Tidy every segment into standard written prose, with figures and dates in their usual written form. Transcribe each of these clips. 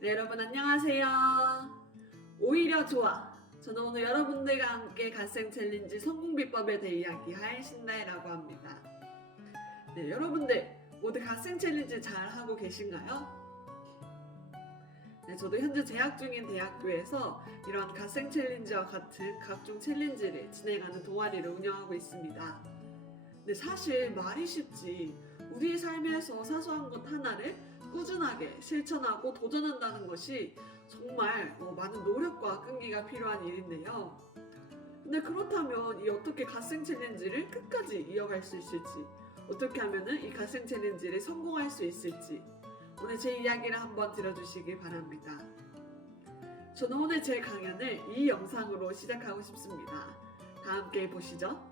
네, 여러분 안녕하세요. 오히려 좋아. 저는 오늘 여러분들과 함께 갓생 챌린지 성공 비법에 대해 이야기할 신나이라고 합니다. 네, 여러분들 모두 갓생 챌린지 잘 하고 계신가요? 네, 저도 현재 재학 중인 대학교에서 이런 갓생 챌린지와 같은 각종 챌린지를 진행하는 동아리를 운영하고 있습니다. 근데 사실 말이 쉽지 우리의 삶에서 사소한 것 하나를 꾸준하게 실천하고 도전한다는 것이 정말 많은 노력과 끈기가 필요한 일인데요. 근데 그렇다면 이 어떻게 갓생 챌린지를 끝까지 이어갈 수 있을지, 어떻게 하면은 이 갓생 챌린지를 성공할 수 있을지 오늘 제 이야기를 한번 들어주시기 바랍니다. 저는 오늘 제 강연을 이 영상으로 시작하고 싶습니다. 다 함께 보시죠.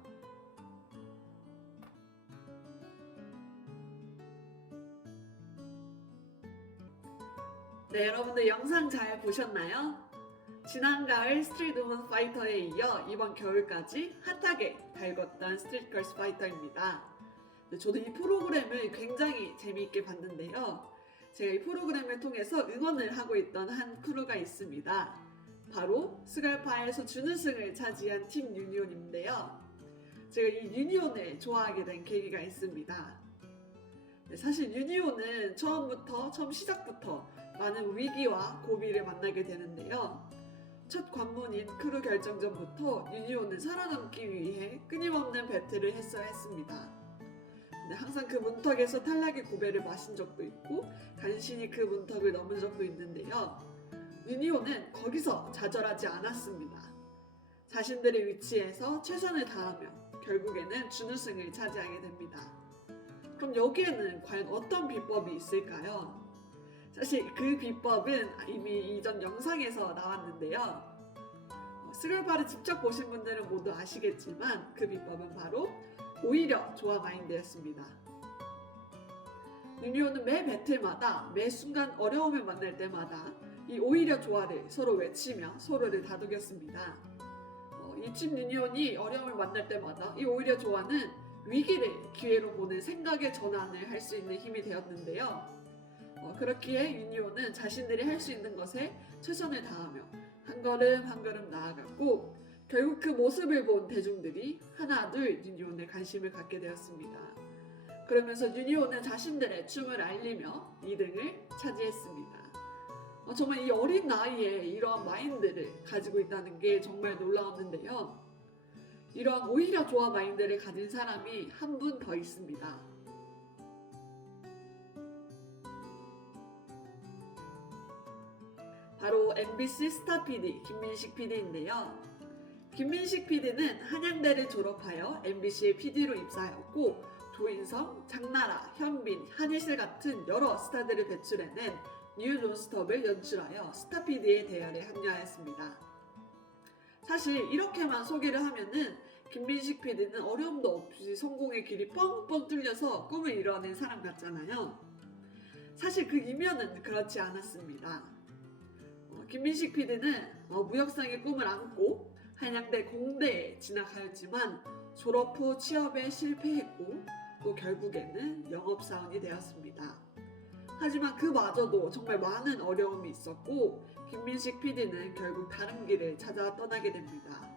네, 여러분들 영상 잘 보셨나요? 지난 가을 스트리트 우먼 파이터에 이어 이번 겨울까지 핫하게 달궜던 스트리트 걸스 파이터입니다. 네, 저도 이 프로그램을 굉장히 재미있게 봤는데요. 제가 이 프로그램을 통해서 응원을 하고 있던 한 크루가 있습니다. 바로 스갈파에서 준우승을 차지한 팀 유니온인데요. 제가 이 유니온을 좋아하게 된 계기가 있습니다. 네, 사실 유니온은 처음 시작부터 많은 위기와 고비를 만나게 되는데요. 첫 관문인 크루 결정전부터 유니온은 살아남기 위해 끊임없는 배틀을 했어야 했습니다. 근데 항상 그 문턱에서 탈락의 고배를 마신 적도 있고 간신히 그 문턱을 넘은 적도 있는데요. 유니온은 거기서 좌절하지 않았습니다. 자신들의 위치에서 최선을 다하며 결국에는 준우승을 차지하게 됩니다. 그럼 여기에는 과연 어떤 비법이 있을까요? 사실 그 비법은 이미 이전 영상에서 나왔는데요. 스글파를 직접 보신 분들은 모두 아시겠지만 그 비법은 바로 오히려 좋아 마인드였습니다. 유니온은 매 배틀마다 매 순간 어려움을 만날 때마다 이 오히려 좋아를 서로 외치며 서로를 다독였습니다. 이 팀 유니온이 어려움을 만날 때마다 이 오히려 좋아는 위기를 기회로 보는 생각의 전환을 할 수 있는 힘이 되었는데요. 그렇기에 유니온은 자신들이 할 수 있는 것에 최선을 다하며 한 걸음 한 걸음 나아갔고 결국 그 모습을 본 대중들이 하나둘 유니온에 관심을 갖게 되었습니다. 그러면서 유니온은 자신들의 춤을 알리며 2등을 차지했습니다. 정말 이 어린 나이에 이러한 마인드를 가지고 있다는 게 정말 놀라웠는데요. 이러한 오히려 좋아 마인드를 가진 사람이 한 분 더 있습니다. 바로 MBC 스타 PD 김민식 PD인데요. 김민식 PD는 한양대를 졸업하여 MBC의 PD로 입사하였고 조인성, 장나라, 현빈, 한예슬 같은 여러 스타들을 배출해낸 뉴 논스톱을 연출하여 스타 PD의 대열에 합류하였습니다. 사실 이렇게만 소개를 하면은 김민식 PD는 어려움도 없이 성공의 길이 뻥뻥 뚫려서 꿈을 이뤄낸 사람 같잖아요. 사실 그 이면은 그렇지 않았습니다. 김민식 PD는 무역상의 꿈을 안고 한양대 공대에 진학하였지만 졸업 후 취업에 실패했고 또 결국에는 영업사원이 되었습니다. 하지만 그마저도 정말 많은 어려움이 있었고 김민식 PD는 결국 다른 길을 찾아 떠나게 됩니다.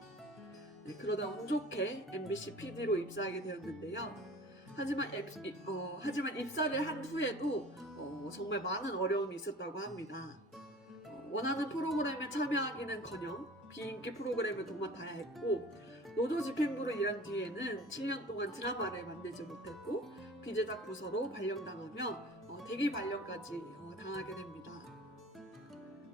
네, 그러다 운 좋게 MBC PD로 입사하게 되었는데요. 하지만 입사를 한 후에도 정말 많은 어려움이 있었다고 합니다. 원하는 프로그램에 참여하기는커녕 비인기 프로그램을 도맡아야 했고 노조 집행부로 일한 뒤에는 7년 동안 드라마를 만들지 못했고 비제작 부서로 발령당하며 대기 발령까지 당하게 됩니다.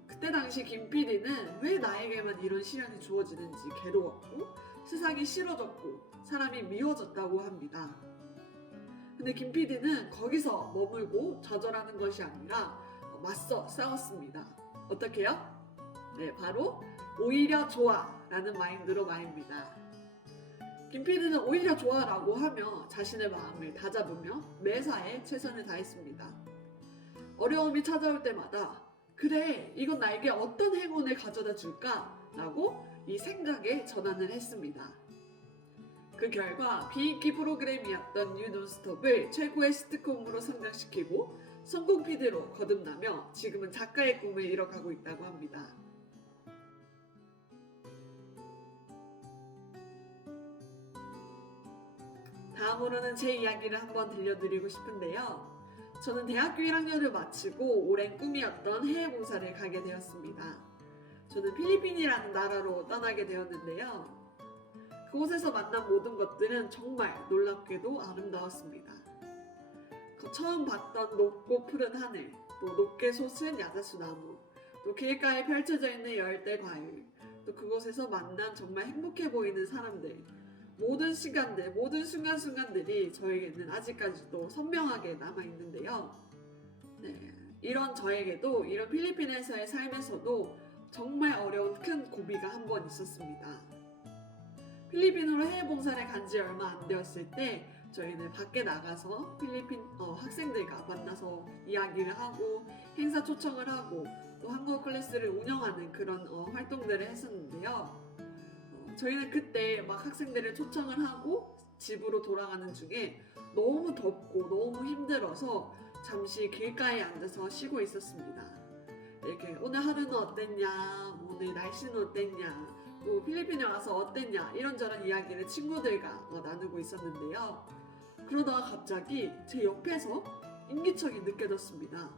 그때 당시 김 PD는 왜 나에게만 이런 시련이 주어지는지 괴로웠고 세상이 싫어졌고 사람이 미워졌다고 합니다. 근데 김 PD는 거기서 머물고 좌절하는 것이 아니라 맞서 싸웠습니다. 어떻게요? 네, 바로 오히려 좋아 라는 마인드로 말입니다. 김 PD는 오히려 좋아라고 하며 자신의 마음을 다잡으며 매사에 최선을 다했습니다. 어려움이 찾아올 때마다 그래, 이건 나에게 어떤 행운을 가져다 줄까? 라고 이 생각에 전환을 했습니다. 그 결과 비인기 프로그램이었던 뉴논스톱을 최고의 시트콤으로 성장시키고 성공 PD로 거듭나며 지금은 작가의 꿈을 이뤄가고 있다고 합니다. 다음으로는 제 이야기를 한번 들려드리고 싶은데요. 저는 대학교 1학년을 마치고 오랜 꿈이었던 해외 봉사를 가게 되었습니다. 저는 필리핀이라는 나라로 떠나게 되었는데요. 그곳에서 만난 모든 것들은 정말 놀랍게도 아름다웠습니다. 처음 봤던 높고 푸른 하늘, 또 높게 솟은 야자수 나무, 또 길가에 펼쳐져 있는 열대 과일, 또 그곳에서 만난 정말 행복해 보이는 사람들, 모든 시간들, 모든 순간순간들이 저에게는 아직까지도 선명하게 남아있는데요. 네, 이런 저에게도 이런 필리핀에서의 삶에서도 정말 어려운 큰 고비가 한 번 있었습니다. 필리핀으로 해외 봉사를 간 지 얼마 안 되었을 때 저희는 밖에 나가서 필리핀 학생들과 만나서 이야기를 하고 행사 초청을 하고 또 한국어 클래스를 운영하는 그런 활동들을 했었는데요. 저희는 그때 막 학생들을 초청을 하고 집으로 돌아가는 중에 너무 덥고 너무 힘들어서 잠시 길가에 앉아서 쉬고 있었습니다. 이렇게 오늘 하루는 어땠냐, 오늘 날씨는 어땠냐, 또 필리핀에 와서 어땠냐 이런저런 이야기를 친구들과 나누고 있었는데요. 그러다가 갑자기 제 옆에서 인기척이 느껴졌습니다.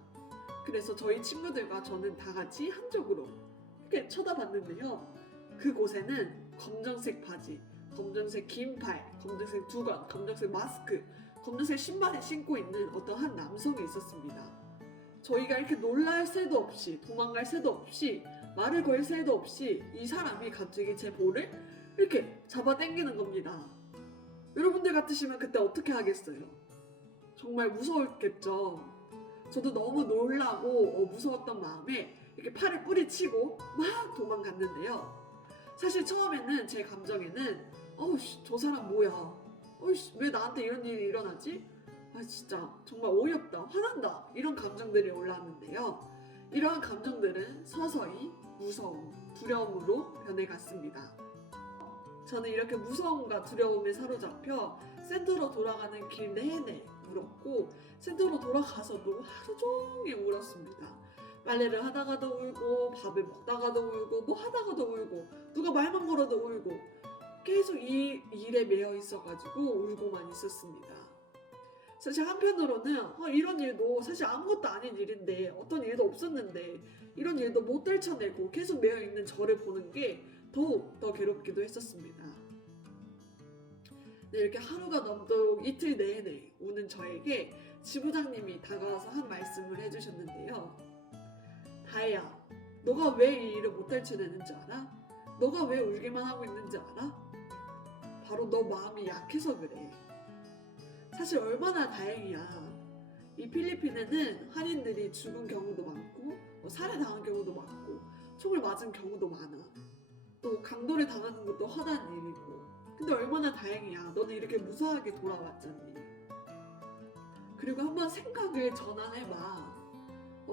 그래서 저희 친구들과 저는 다 같이 한쪽으로 이렇게 쳐다봤는데요. 그곳에는 검정색 바지, 검정색 긴팔, 검정색 두건, 검정색 마스크, 검정색 신발을 신고 있는 어떤 한 남성이 있었습니다. 저희가 이렇게 놀랄 새도 없이 도망갈 새도 없이 말을 걸 새도 없이 이 사람이 갑자기 제 볼을 이렇게 잡아당기는 겁니다. 여러분들 같으시면 그때 어떻게 하겠어요? 정말 무서웠겠죠. 저도 너무 놀라고 무서웠던 마음에 이렇게 팔을 뿌리치고 막 도망갔는데요. 사실 처음에는 제 감정에는 저 사람 뭐야? 왜 나한테 이런 일이 일어나지? 진짜 정말 어이없다, 화난다 이런 감정들이 올라왔는데요. 이러한 감정들은 서서히 무서움, 두려움으로 변해갔습니다. 저는 이렇게 무서움과 두려움에 사로잡혀 센터로 돌아가는 길 내내 울었고 센터로 돌아가서도 하루 종일 울었습니다. 빨래를 하다가도 울고 밥을 먹다가도 울고 뭐 하다가도 울고 누가 말만 걸어도 울고 계속 이 일에 매여 있어가지고 울고만 있었습니다. 사실 한편으로는 이런 일도 사실 아무것도 아닌 일인데 어떤 일도 없었는데 이런 일도 못 떨쳐내고 계속 매여 있는 저를 보는 게 더욱 더 괴롭기도 했었습니다. 네, 이렇게 하루가 넘도록 이틀 내내 우는 저에게 지부장님이 다가와서 한 말씀을 해주셨는데요. 다혜야, 너가 왜 이 일을 못 떨쳐내는지 알아? 너가 왜 울기만 하고 있는지 알아? 바로 너 마음이 약해서 그래. 사실 얼마나 다행이야. 이 필리핀에는 한인들이 죽은 경우도 많고 살해당한 경우도 많고 총을 맞은 경우도 많아. 또 강도를 당하는 것도 흔한 일이고. 근데 얼마나 다행이야. 너는 이렇게 무사하게 돌아왔잖니. 그리고 한번 생각을 전환해봐.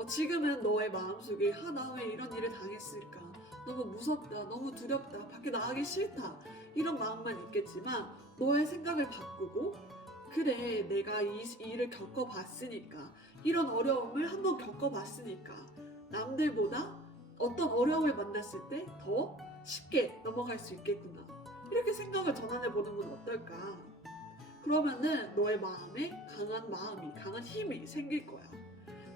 지금은 너의 마음속에 나 왜 이런 일을 당했을까? 너무 무섭다, 너무 두렵다, 밖에 나가기 싫다 이런 마음만 있겠지만 너의 생각을 바꾸고 그래, 내가 이 일을 겪어봤으니까 이런 어려움을 한번 겪어봤으니까 남들보다 어떤 어려움을 만났을 때 더 쉽게 넘어갈 수 있겠구나 이렇게 생각을 전환해보는 건 어떨까? 그러면은 너의 마음에 강한 힘이 생길 거야.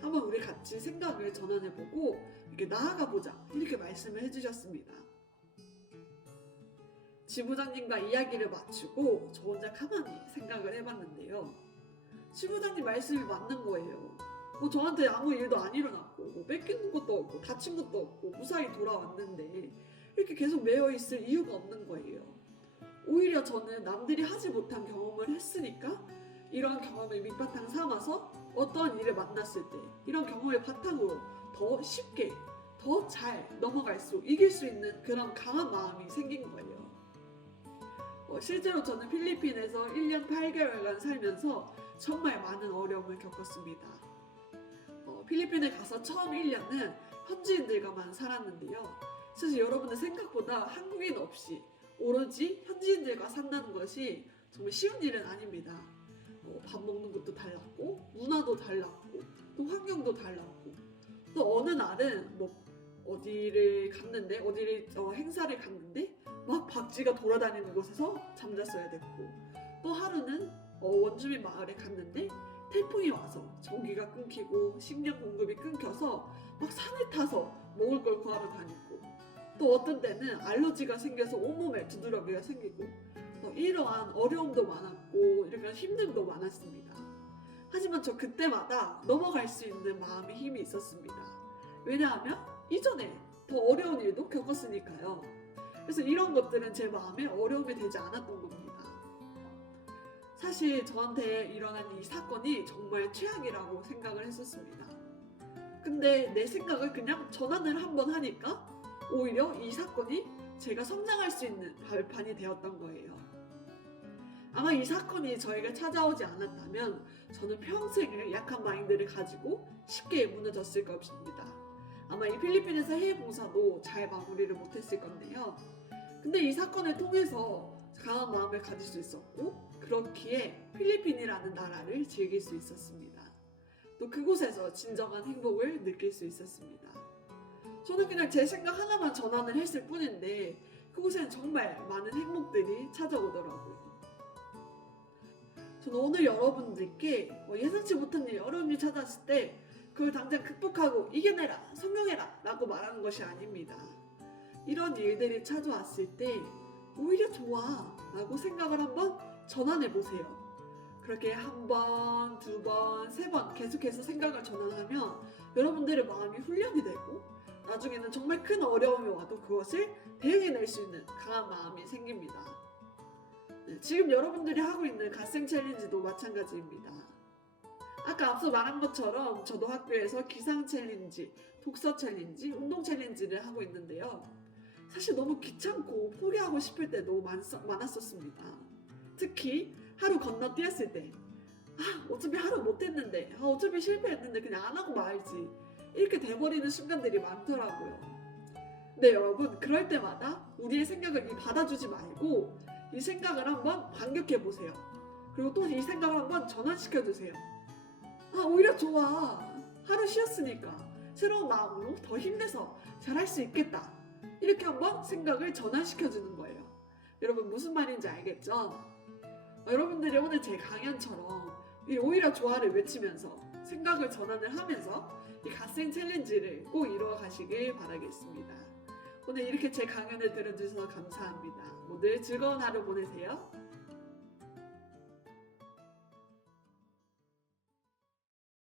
한번 우리 같이 생각을 전환해보고 이렇게 나아가보자 이렇게 말씀을 해주셨습니다. 지부장님과 이야기를 마치고 저 혼자 가만히 생각을 해봤는데요. 지부장님 말씀이 맞는 거예요. 저한테 아무 일도 안 일어났고 뺏기는 것도 없고 다친 것도 없고 무사히 돌아왔는데 이렇게 계속 매여있을 이유가 없는 거예요. 오히려 저는 남들이 하지 못한 경험을 했으니까 이런 경험을 밑바탕 삼아서 어떠한 일을 만났을 때 이런 경험을 바탕으로 더 쉽게 더 잘 이길 수 있는 그런 강한 마음이 생긴 거예요. 실제로 저는 필리핀에서 1년 8개월간 살면서 정말 많은 어려움을 겪었습니다. 필리핀에 가서 처음 1년은 현지인들과만 살았는데요. 사실 여러분들 생각보다 한국인 없이 오로지 현지인들과 산다는 것이 정말 쉬운 일은 아닙니다. 밥 먹는 것도 달랐고 문화도 달랐고 또 환경도 달랐고 또 어느 날은 뭐 어디를 갔는데 행사를 갔는데 막 박쥐가 돌아다니는 곳에서 잠잤어야 됐고 또 하루는 원주민 마을에 갔는데 태풍이 와서 전기가 끊기고 식량 공급이 끊겨서 막 산을 타서 먹을 걸 구하러 다니고 또 어떤 때는 알러지가 생겨서 온몸에 두드러기가 생기고 이러한 어려움도 많았고 이런 힘듦도 많았습니다. 하지만 저 그때마다 넘어갈 수 있는 마음의 힘이 있었습니다. 왜냐하면 이전에 더 어려운 일도 겪었으니까요. 그래서 이런 것들은 제 마음에 어려움이 되지 않았던 겁니다. 사실 저한테 일어난 이 사건이 정말 최악이라고 생각을 했었습니다. 근데 내 생각을 그냥 전환을 한번 하니까 오히려 이 사건이 제가 성장할 수 있는 발판이 되었던 거예요. 아마 이 사건이 저에게 찾아오지 않았다면 저는 평생을 약한 마인드를 가지고 쉽게 무너졌을 것입니다. 아마 이 필리핀에서 해외 봉사도 잘 마무리를 못했을 건데요. 근데 이 사건을 통해서 강한 마음을 가질 수 있었고 그렇기에 필리핀이라는 나라를 즐길 수 있었습니다. 또 그곳에서 진정한 행복을 느낄 수 있었습니다. 저는 그냥 제 생각 하나만 전환을 했을 뿐인데 그곳에는 정말 많은 행복들이 찾아오더라고요. 저는 오늘 여러분들께 예상치 못한 일, 어려운 일 찾았을 때 그걸 당장 극복하고 이겨내라, 성공해라 라고 말하는 것이 아닙니다. 이런 일들이 찾아왔을 때 오히려 좋아 라고 생각을 한번 전환해보세요. 그렇게 한 번, 두 번, 세 번 계속해서 생각을 전환하면 여러분들의 마음이 훈련이 되고 나중에는 정말 큰 어려움이 와도 그것을 대응해낼 수 있는 강한 마음이 생깁니다. 지금 여러분들이 하고 있는 갓생 챌린지도 마찬가지입니다. 아까 앞서 말한 것처럼 저도 학교에서 기상 챌린지, 독서 챌린지, 운동 챌린지를 하고 있는데요. 사실 너무 귀찮고 포기하고 싶을 때도 많았었습니다. 특히 하루 건너뛰었을 때 어차피 하루 못했는데 어차피 실패했는데 그냥 안 하고 말지 이렇게 돼버리는 순간들이 많더라고요. 네 여러분, 그럴 때마다 우리의 생각을 받아주지 말고 이 생각을 한번 반격해보세요. 그리고 또 이 생각을 한번 전환시켜주세요. 오히려 좋아. 하루 쉬었으니까 새로운 마음으로 더 힘내서 잘할 수 있겠다. 이렇게 한번 생각을 전환시켜주는 거예요. 여러분 무슨 말인지 알겠죠? 여러분들이 오늘 제 강연처럼 이 오히려 좋아를 외치면서 생각을 전환을 하면서 이 갓생 챌린지를 꼭 이루어 가시길 바라겠습니다. 오늘 이렇게 제 강연을 들어주셔서 감사합니다. 모두 즐거운 하루 보내세요.